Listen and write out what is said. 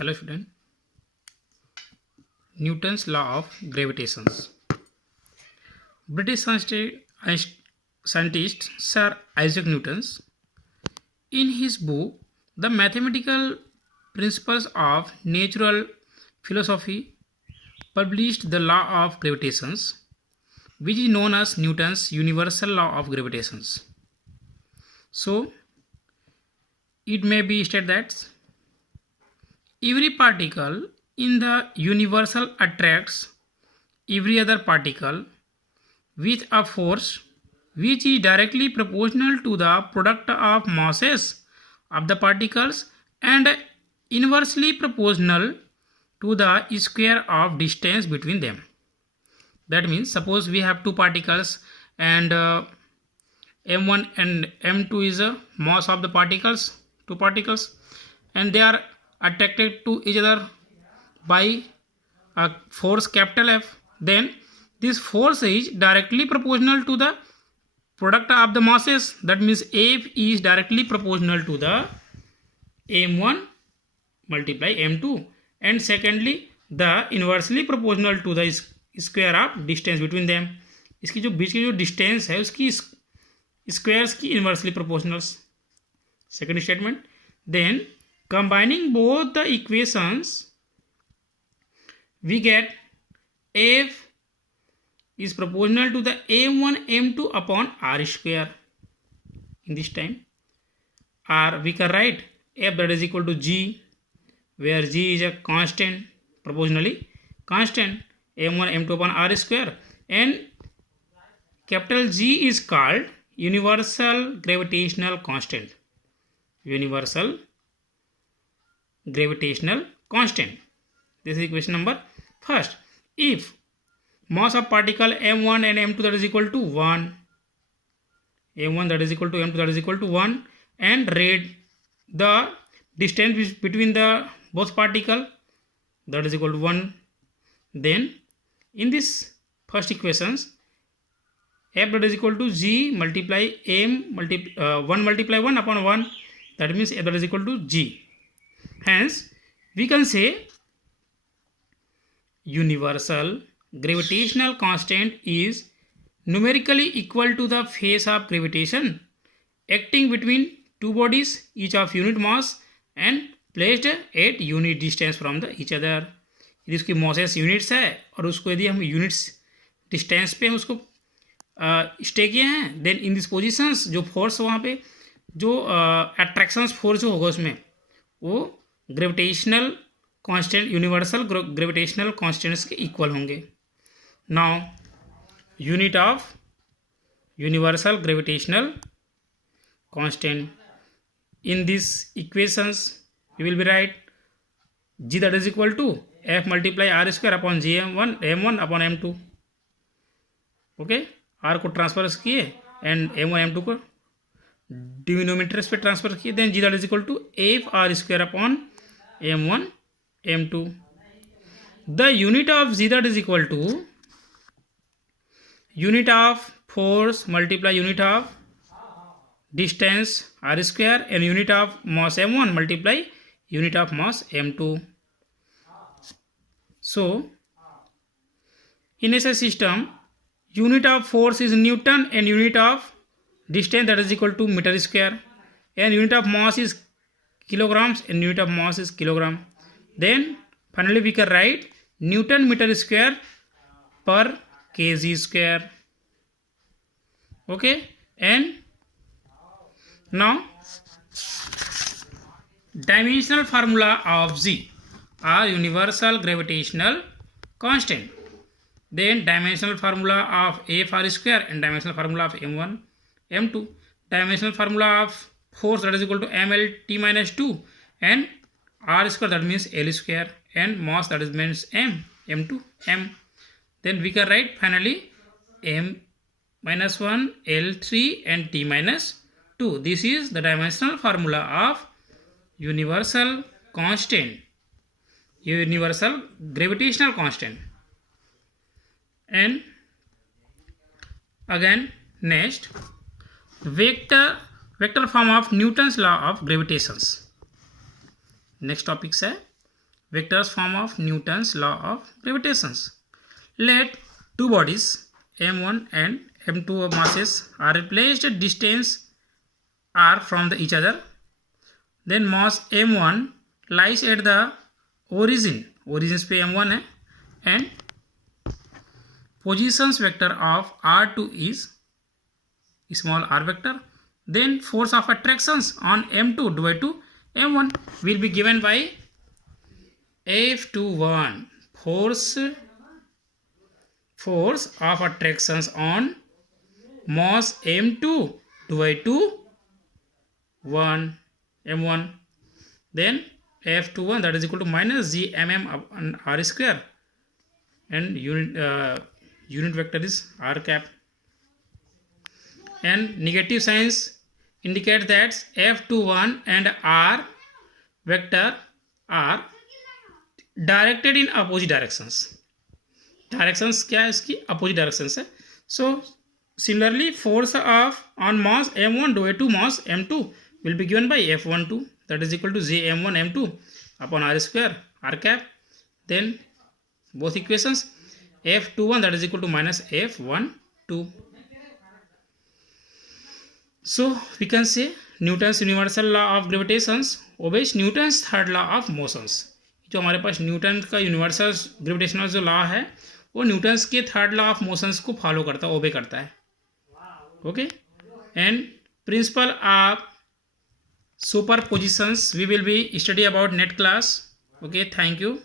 Hello student. Newton's law of gravitation. British scientist Sir Isaac Newton, in his book The Mathematical Principles of Natural Philosophy, published the law of gravitation, which is known as Newton's universal law of gravitation. So it may be stated that every particle in the universal attracts every other particle with a force which is directly proportional to the product of masses of the particles and inversely proportional to the square of distance between them. That means suppose we have two particles and m1 and m2 is a mass of the two particles, and they are attracted to each other by a force capital F. Then this force is directly proportional to the product of the masses. That means F is directly proportional to the m1 multiply m2, and secondly the inversely proportional to the square of distance between them. इसकी जो बीच की जो distance है उसकी squares की inversely proportional. Second statement, then combining both the equations we get F is proportional to the m1 m2 upon r square. In this time r we can write F that is equal to g, where g is a constant, proportionally constant, m1 m2 upon r square, and capital G is called universal gravitational constant. Universal gravitational constant. This is equation number first. If mass of particle m1 and m2 that is equal to 1, m1 that is equal to m2 that is equal to 1, and read the distance between the both particle that is equal to 1, then in this first equations F that is equal to g multiply m 1 multiply 1 upon 1, that means F that is equal to g. Hence we can say universal gravitational constant is numerically equal to the phase of gravitation acting between two bodies each of unit mass and placed at unit distance from the each other. यदि उसकी mosses units है और उसको यदि हम units distance पे हम उसको स्टे किए हैं, देन इन दिस पोजिशंस जो फोर्स वहाँ पे जो अट्रैक्शंस फोर्स जो होगा उसमें वो gravitational constant universal gravitational constants के इक्वल होंगे. Now unit of universal gravitational constant, in this equations we will be right g that is equal to f multiply r square upon g m1 upon m2. Okay, r को transfer किए and m1 m2 को denominators पे transfer किए, then g that is equal to f r square upon m1 m2. The unit of g that is equal to unit of force multiply unit of distance r square and unit of mass m1 multiply unit of mass m2. So in a system unit of force is Newton and unit of distance that is equal to meter square, and unit of mass is kilograms and unit of mass is kilogram. Then finally we can write Newton meter square per kg square. Okay, and now dimensional formula of G are universal gravitational constant. Then dimensional formula of F r square and dimensional formula of m1 m2. Dimensional formula of force that is equal to ml t minus 2 and r square that means l square, and mass that is means m2 m. Then we can write finally m minus 1 l3 and t minus 2. This is the dimensional formula of universal constant, universal gravitational constant. And again next vector form of Newton's law of gravitations. Next topic है vectors form of Newton's law of gravitation. Let two bodies m1 and m2 of masses are placed at distance r from each other. Then mass m1 lies at the origin पे m1 है, and positions vector of r2 is small r vector. Then force of attractions on m2 divided to m1 will be given by F21. Force of attractions on mass m2 divided to m1. Then F21 that is equal to minus gmm upon r square, and unit vector is r cap. And negative signs indicate that F21 and r vector are directed in opposite directions. Directions क्या है इसकी? opposite directions है. So similarly force of on mass m1 divided to mass m2 will be given by F12 that is equal to jm1 m2 upon r square r cap. Then both equations F21 that is equal to minus F12. So we can say Newton's universal law of gravitation obeys Newton's third law of motions. जो हमारे पास Newton का universal gravitational जो law है वो Newton's के third law of motions को follow करता है, ओबे करता है. Okay, and principle of super positions we will be study about net class. Okay, thank you.